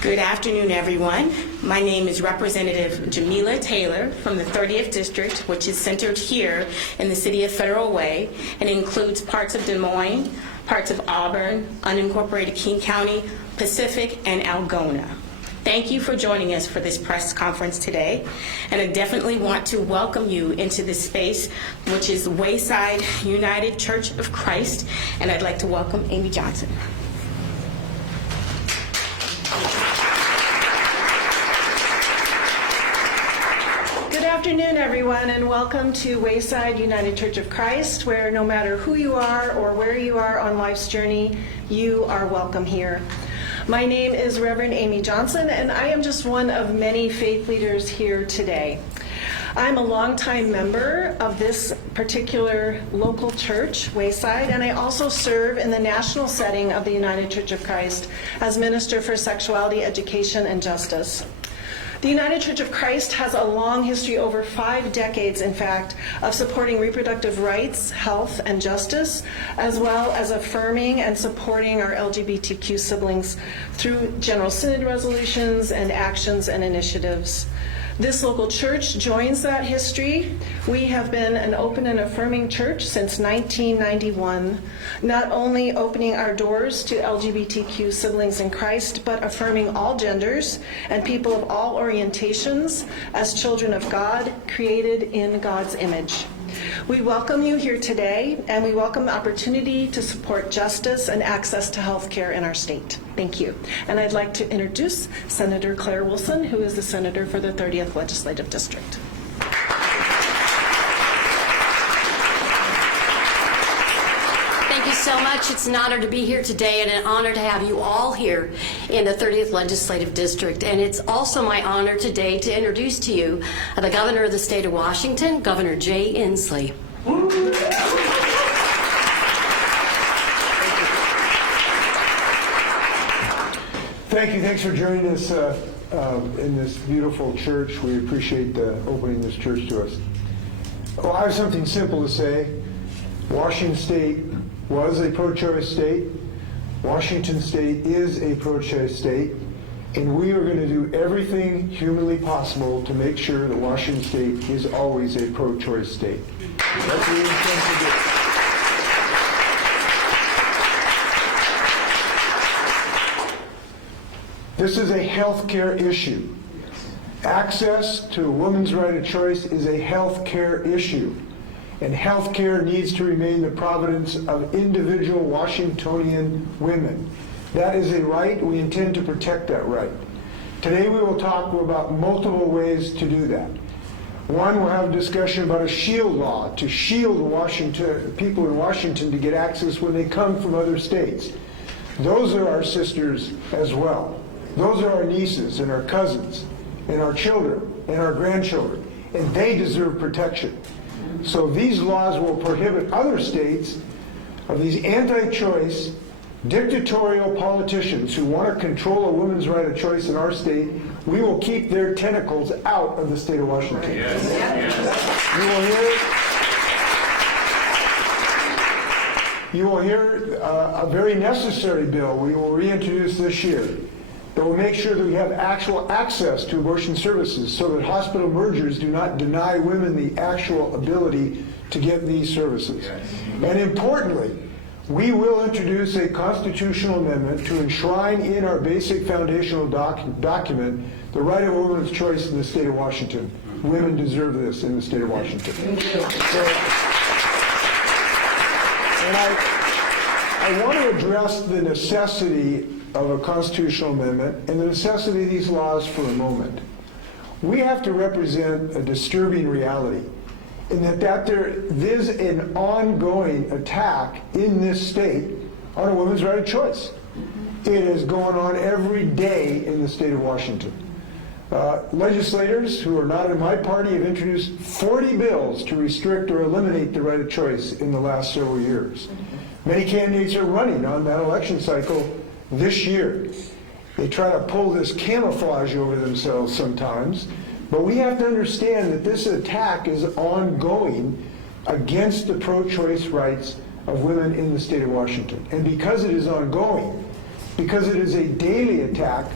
Good afternoon, everyone. My name is Representative Jamila Taylor from the 30th District, which is centered here in the city of Federal Way and includes parts of Des Moines, parts of Auburn, unincorporated King County, Pacific, and Algona. Thank you for joining us for this press conference today, and I definitely want to welcome you into this space, which is Wayside United Church of Christ, and I'd like to welcome Amy Johnson. Good afternoon, everyone, and welcome to Wayside United Church of Christ, where no matter who you are or where you are on life's journey, you are welcome here. My name is Reverend Amy Johnson, and I am just one of many faith leaders here today. I'm a longtime member of this particular local church, Wayside, and I also serve in the national setting of the United Church of Christ as Minister for Sexuality, Education, and Justice. The United Church of Christ has a long history, over 5 decades, in fact, of supporting reproductive rights, health, and justice, as well as affirming and supporting our LGBTQ siblings through General Synod resolutions and actions and initiatives. This local church joins that history. We have been an open and affirming church since 1991, not only opening our doors to LGBTQ siblings in Christ, but affirming all genders and people of all orientations as children of God, created in God's image. We welcome you here today, and we welcome the opportunity to support justice and access to health care in our state. Thank you. And I'd like to introduce Senator Claire Wilson, who is the Senator for the 30th Legislative District. Thank you so much. It's an honor to be here today and an honor to have you all here in the 30th Legislative District. And it's also my honor today to introduce to you the Governor of the state of Washington, Governor Jay Inslee. Thank you. Thanks for joining us in this beautiful church. We appreciate opening this church to us. Well, I have something simple to say. Washington State was a pro-choice state. Washington State is a pro-choice state. And we are going to do everything humanly possible to make sure that Washington State is always a pro-choice state. That's what we intend to do. This is a health care issue. Access to a woman's right of choice is a health care issue. And health care needs to remain the providence of individual Washingtonian women. That is a right. We intend to protect that right. Today we will talk about multiple ways to do that. One, we'll have a discussion about a shield law to shield people in Washington to get access when they come from other states. Those are our sisters as well. Those are our nieces and our cousins and our children and our grandchildren, and they deserve protection. So these laws will prohibit other states of these anti-choice, dictatorial politicians who want to control a woman's right of choice in our state. We will keep their tentacles out of the state of Washington. Yes. You will hear a very necessary bill we will reintroduce this year that will make sure that we have actual access to abortion services so that hospital mergers do not deny women the actual ability to get these services. And importantly, we will introduce a constitutional amendment to enshrine in our basic foundational document the right of a woman's choice in the state of Washington. Women deserve this in the state of Washington. And I want to address the necessity of a constitutional amendment and the necessity of these laws for a moment. We have to represent a disturbing reality in that there is an ongoing attack in this state on a woman's right of choice. It is going on every day in the state of Washington. Legislators who are not in my party have introduced 40 bills to restrict or eliminate the right of choice in the last several years. Many candidates are running on that election cycle this year. They try to pull this camouflage over themselves sometimes, but we have to understand that this attack is ongoing against the pro-choice rights of women in the state of Washington. And because it is ongoing, because it is a daily attack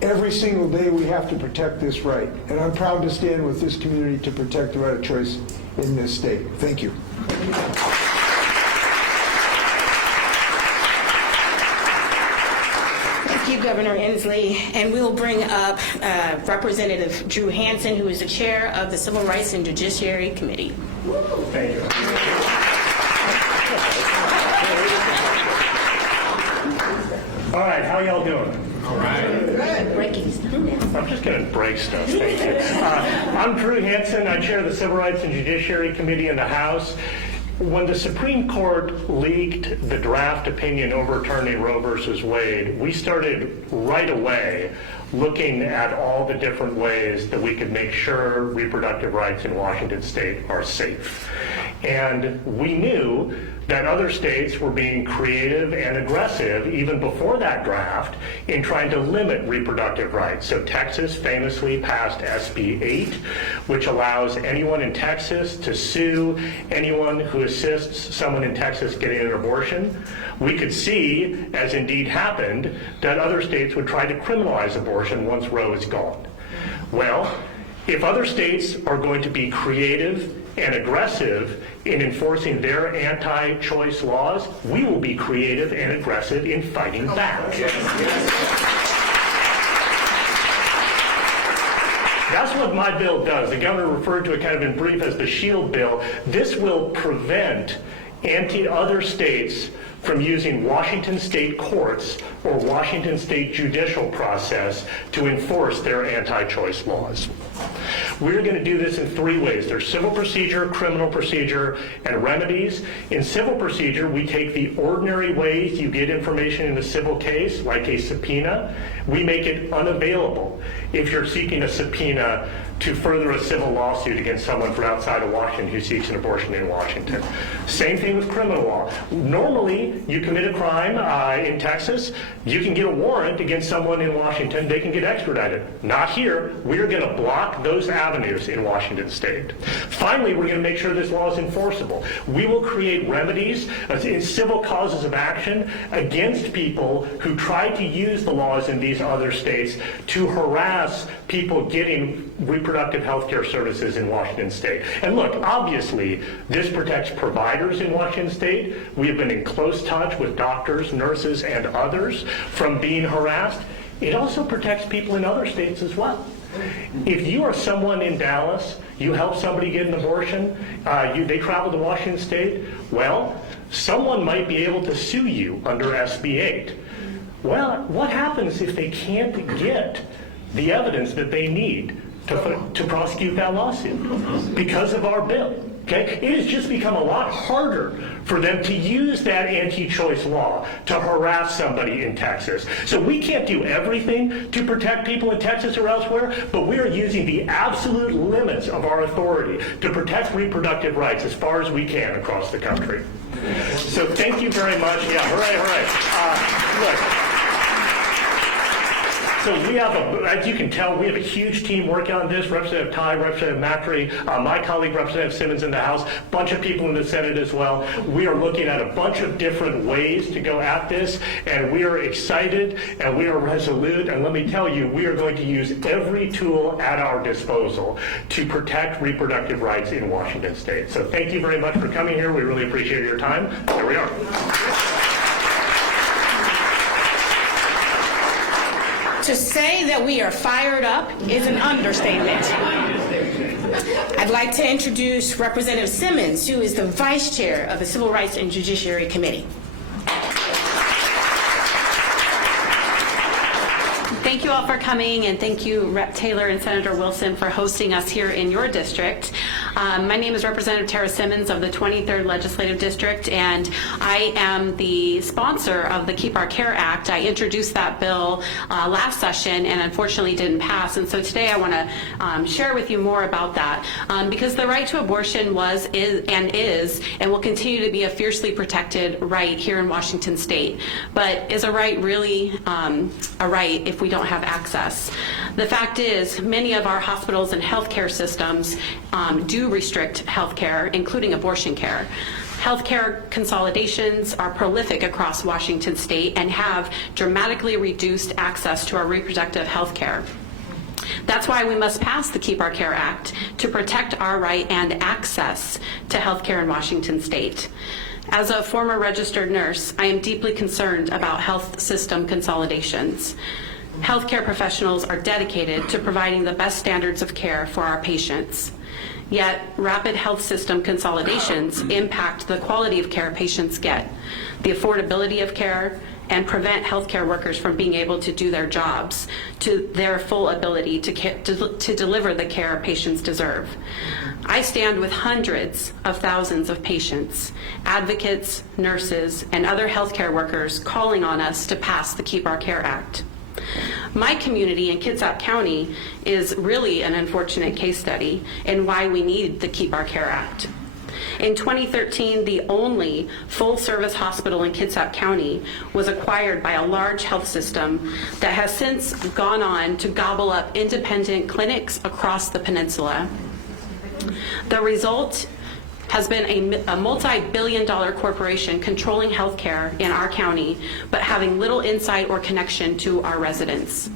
Every single day we have to protect this right, and I'm proud to stand with this community to protect the right of choice in this state. Thank you. Thank you, Governor Inslee. And we'll bring up Representative Drew Hansen, who is the chair of the Civil Rights and Judiciary Committee. Thank you. All right, how y'all doing? All right. Breaking stuff down. I'm just going to break stuff. Thank you. I'm Drew Hansen. I chair the Civil Rights and Judiciary Committee in the House. When the Supreme Court leaked the draft opinion overturning Roe versus Wade, we started right away looking at all the different ways that we could make sure reproductive rights in Washington state are safe. And we knew that other states were being creative and aggressive even before that draft in trying to limit reproductive rights. So Texas famously passed SB 8, which allows anyone in Texas to sue anyone who assists someone in Texas getting an abortion. We could see, as indeed happened, that other states would try to criminalize abortion once Roe is gone. Well, if other states are going to be creative and aggressive in enforcing their anti-choice laws, we will be creative and aggressive in fighting back. That's what my bill does. The governor referred to it kind of in brief as the SHIELD bill. This will prevent other states from using Washington state courts or Washington state judicial process to enforce their anti-choice laws. We're going to do this in three ways. There's civil procedure, criminal procedure, and remedies. In civil procedure, we take the ordinary ways you get information in a civil case, like a subpoena. We make it unavailable if you're seeking a subpoena to further a civil lawsuit against someone from outside of Washington who seeks an abortion in Washington. Same thing with criminal law. Normally, you commit a crime in Texas, you can get a warrant against someone in Washington, they can get extradited. Not here. We're going to block those avenues in Washington state. Finally, we're going to make sure this law is enforceable. We will create remedies in civil causes of action against people who try to use the laws in these other states to harass people getting reproductive health care services in Washington state. And look, obviously, this protects providers in Washington state. We have been in close touch with doctors, nurses, and others from being harassed. It also protects people in other states as well. If you are someone in Dallas, you help somebody get an abortion, they travel to Washington state, well, someone might be able to sue you under SB 8. Well, what happens if they can't get the evidence that they need to prosecute that lawsuit because of our bill? Okay? It has just become a lot harder for them to use that anti-choice law to harass somebody in Texas. So we can't do everything to protect people in Texas or elsewhere, but we are using the absolute limits of our authority to protect reproductive rights as far as we can across the country. So thank you very much. Yeah, hooray, hooray. Look. So we have, as you can tell, we have a huge team working on this. Representative Ty, Representative Macri, my colleague Representative Simmons in the House, a bunch of people in the Senate as well. We are looking at a bunch of different ways to go at this, and we are excited and we are resolute. And let me tell you, we are going to use every tool at our disposal to protect reproductive rights in Washington state. So thank you very much for coming here. We really appreciate your time. There we are. To say that we are fired up is an understatement. I'd like to introduce Representative Simmons, who is the Vice Chair of the Civil Rights and Judiciary Committee. Thank you all for coming, and thank you, Rep. Taylor and Senator Wilson, for hosting us here in your district. My name is Representative Tara Simmons of the 23rd Legislative District, and I am the sponsor of the Keep Our Care Act. I introduced that bill last session and unfortunately didn't pass, and so today I want to share with you more about that, because the right to abortion is and will continue to be a fiercely protected right here in Washington state. But is a right really a right if we don't have access? The fact is, many of our hospitals and healthcare systems do restrict health care, including abortion care. Healthcare consolidations are prolific across Washington state and have dramatically reduced access to our reproductive health care. That's why we must pass the Keep Our Care Act to protect our right and access to health care in Washington state. As a former registered nurse, I am deeply concerned about health system consolidations. Healthcare professionals are dedicated to providing the best standards of care for our patients. Yet, rapid health system consolidations impact the quality of care patients get, the affordability of care, and prevent healthcare workers from being able to do their jobs to their full ability to deliver the care patients deserve. I stand with hundreds of thousands of patients, advocates, nurses, and other healthcare workers calling on us to pass the Keep Our Care Act. My community in Kitsap County is really an unfortunate case study in why we need the Keep Our Care Act. In 2013, the only full-service hospital in Kitsap County was acquired by a large health system that has since gone on to gobble up independent clinics across the peninsula. The result has been a multi-billion-dollar corporation controlling healthcare in our county, but having little insight or connection to our residents.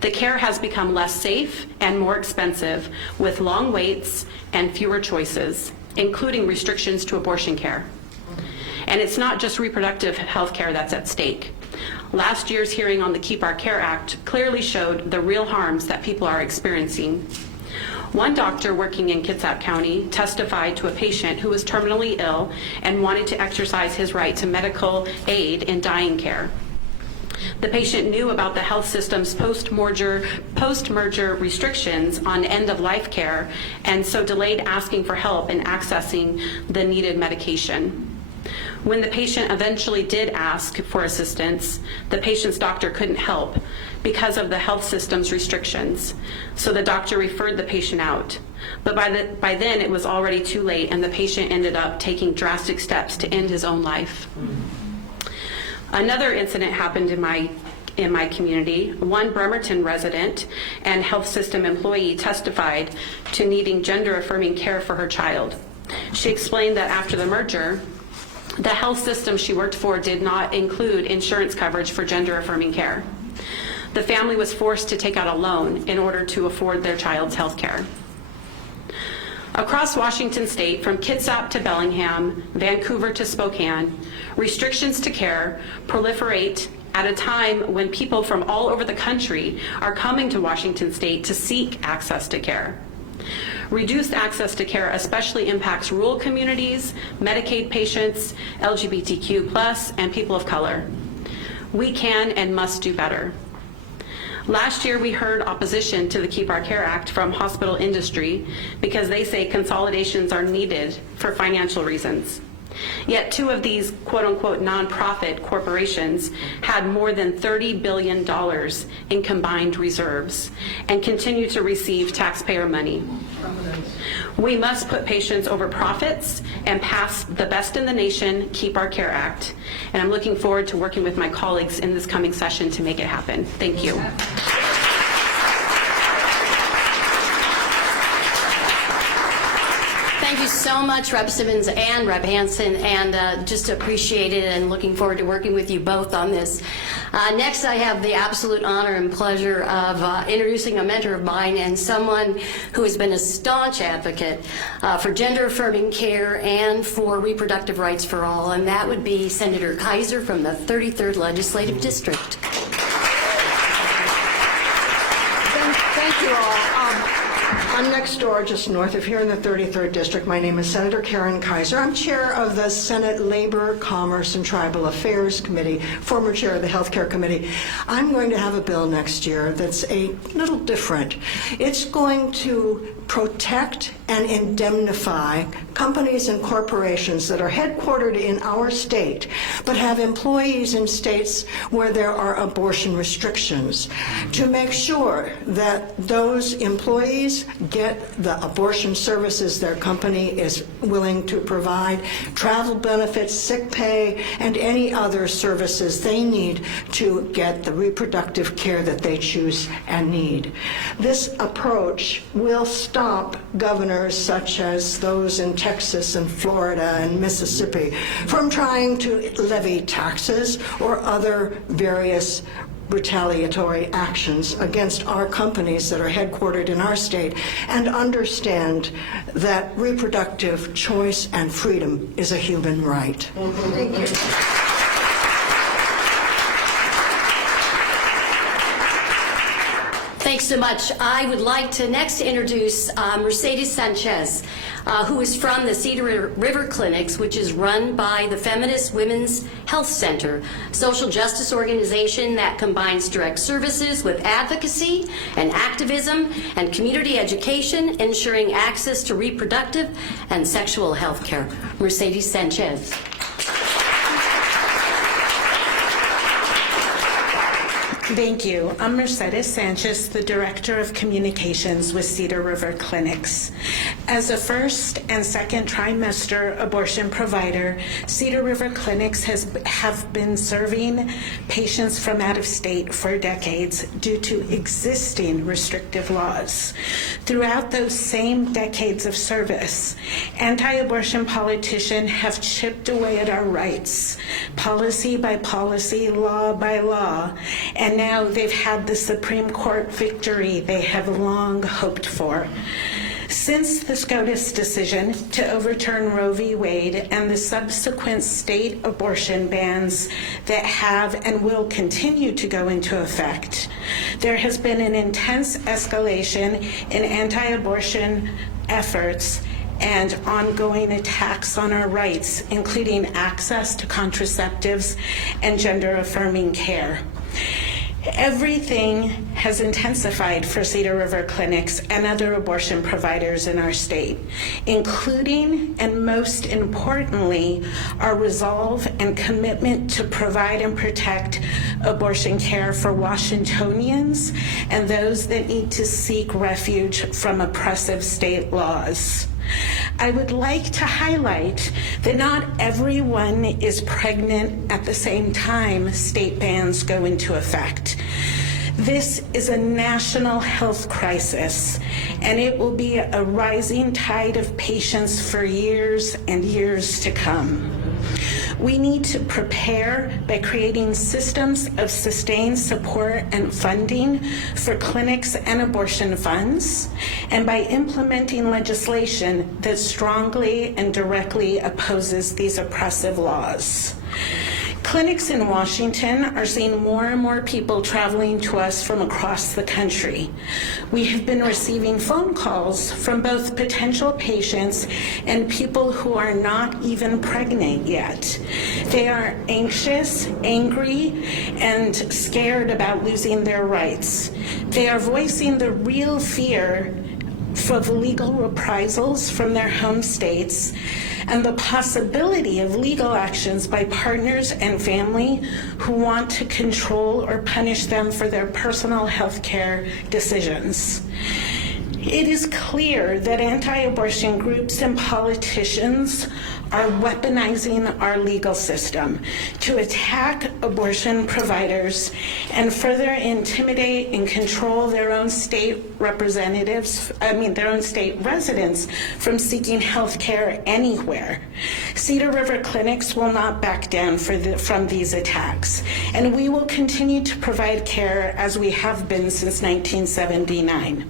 The care has become less safe and more expensive, with long waits and fewer choices, including restrictions to abortion care. And it's not just reproductive health care that's at stake. Last year's hearing on the Keep Our Care Act clearly showed the real harms that people are experiencing. One doctor working in Kitsap County testified to a patient who was terminally ill and wanted to exercise his right to medical aid in dying care. The patient knew about the health system's post-merger restrictions on end-of-life care, and so delayed asking for help in accessing the needed medication. When the patient eventually did ask for assistance, the patient's doctor couldn't help because of the health system's restrictions, so the doctor referred the patient out. But by then it was already too late, and the patient ended up taking drastic steps to end his own life. Another incident happened in my community. One Bremerton resident and health system employee testified to needing gender-affirming care for her child. She explained that after the merger, the health system she worked for did not include insurance coverage for gender-affirming care. The family was forced to take out a loan in order to afford their child's health care. Across Washington state, from Kitsap to Bellingham, Vancouver to Spokane, restrictions to care proliferate at a time when people from all over the country are coming to Washington state to seek access to care. Reduced access to care especially impacts rural communities, Medicaid patients, LGBTQ+, and people of color. We can and must do better. Last year, we heard opposition to the Keep Our Care Act from hospital industry because they say consolidations are needed for financial reasons. Yet two of these quote-unquote nonprofit corporations had more than $30 billion in combined reserves and continue to receive taxpayer money. We must put patients over profits and pass the best in the nation Keep Our Care Act. And I'm looking forward to working with my colleagues in this coming session to make it happen. Thank you. Thank you so much, Rep. Simmons and Rep. Hansen, and just appreciate it and looking forward to working with you both on this. Next, I have the absolute honor and pleasure of introducing a mentor of mine and someone who has been a staunch advocate for gender-affirming care and for reproductive rights for all, and that would be Senator Kaiser from the 33rd Legislative District. Thank you all. I'm next door, just north of here in the 33rd District. My name is Senator Karen Kaiser. I'm chair of the Senate Labor, Commerce, and Tribal Affairs Committee, former chair of the Healthcare Committee. I'm going to have a bill next year that's a little different. It's going to protect and indemnify companies and corporations that are headquartered in our state but have employees in states where there are abortion restrictions, to make sure that those employees get the abortion services their company is willing to provide, travel benefits, sick pay, and any other services they need to get the reproductive care that they choose and need. This approach will stop stop governors such as those in Texas and Florida and Mississippi from trying to levy taxes or other various retaliatory actions against our companies that are headquartered in our state, and understand that reproductive choice and freedom is a human right. Thank you. Thanks so much. I would like to next introduce Mercedes Sanchez, who is from the Cedar River Clinics, which is run by the Feminist Women's Health Center, a social justice organization that combines direct services with advocacy and activism and community education, ensuring access to reproductive and sexual health care. Mercedes Sanchez. Thank you. I'm Mercedes Sanchez, the Director of Communications with Cedar River Clinics. As a first and second trimester abortion provider, Cedar River Clinics have been serving patients from out of state for decades due to existing restrictive laws. Throughout those same decades of service, anti-abortion politicians have chipped away at our rights, policy by policy, law by law, and now they've had the Supreme Court victory they have long hoped for. Since the SCOTUS decision to overturn Roe v. Wade and the subsequent state abortion bans that have and will continue to go into effect, there has been an intense escalation in anti-abortion efforts and ongoing attacks on our rights, including access to contraceptives and gender-affirming care. Everything has intensified for Cedar River Clinics and other abortion providers in our state, including and most importantly, our resolve and commitment to provide and protect abortion care for Washingtonians and those that need to seek refuge from oppressive state laws. I would like to highlight that not everyone is pregnant at the same time state bans go into effect. This is a national health crisis, and it will be a rising tide of patients for years and years to come. We need to prepare by creating systems of sustained support and funding for clinics and abortion funds, and by implementing legislation that strongly and directly opposes these oppressive laws. Clinics in Washington are seeing more and more people traveling to us from across the country. We have been receiving phone calls from both potential patients and people who are not even pregnant yet. They are anxious, angry, and scared about losing their rights. They are voicing the real fear of legal reprisals from their home states and the possibility of legal actions by partners and family who want to control or punish them for their personal health care decisions. It is clear that anti-abortion groups and politicians are weaponizing our legal system to attack abortion providers and further intimidate and control their own state residents from seeking health care anywhere. Cedar River Clinics will not back down from these attacks, and we will continue to provide care as we have been since 1979.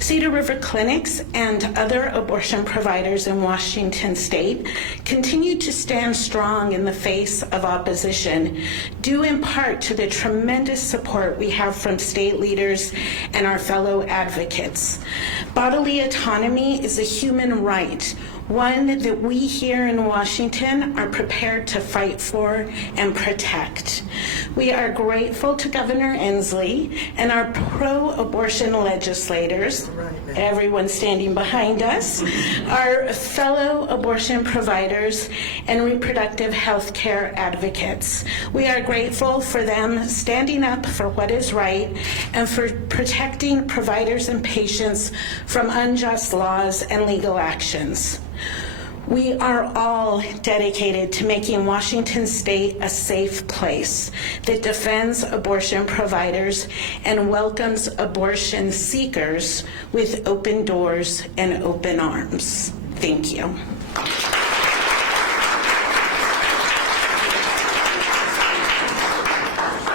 Cedar River Clinics and other abortion providers in Washington state continue to stand strong in the face of opposition, due in part to the tremendous support we have from state leaders and our fellow advocates. Bodily autonomy is a human right, one that we here in Washington are prepared to fight for and protect. We are grateful to Governor Inslee and our pro-abortion legislators, everyone standing behind us, our fellow abortion providers, and reproductive health care advocates. We are grateful for them standing up for what is right and for protecting providers and patients from unjust laws and legal actions. We are all dedicated to making Washington State a safe place that defends abortion providers and welcomes abortion seekers with open doors and open arms. Thank you.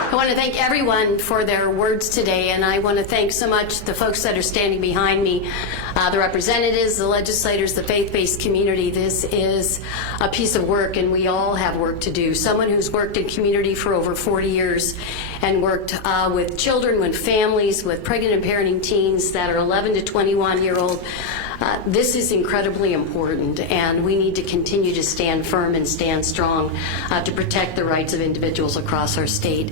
I want to thank everyone for their words today, and I want to thank so much the folks that are standing behind me, the representatives, the legislators, the faith-based community. This is a piece of work, and we all have work to do. Someone who's worked in community for over 40 years and worked with children, with families, with pregnant and parenting teens that are 11 to 21-year-old. This is incredibly important, and we need to continue to stand firm and stand strong to protect the rights of individuals across our state.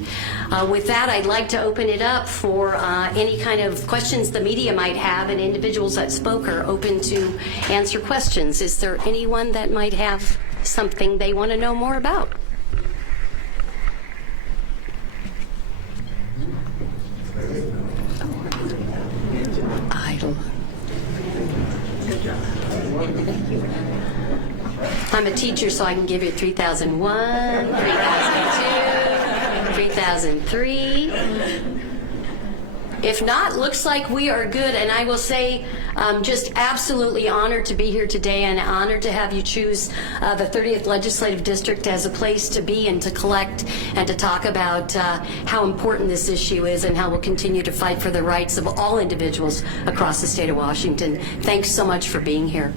With that, I'd like to open it up for any kind of questions the media might have, and individuals that spoke are open to answer questions. Is there anyone that might have something they want to know more about? I don't know. I'm a teacher, so I can give you 3001, 3002, 3003. If not, looks like we are good. And I will say, just absolutely honored to be here today, and honored to have you choose the 30th Legislative District as a place to be and to collect and to talk about how important this issue is and how we'll continue to fight for the rights of all individuals across the state of Washington. Thanks so much for being here.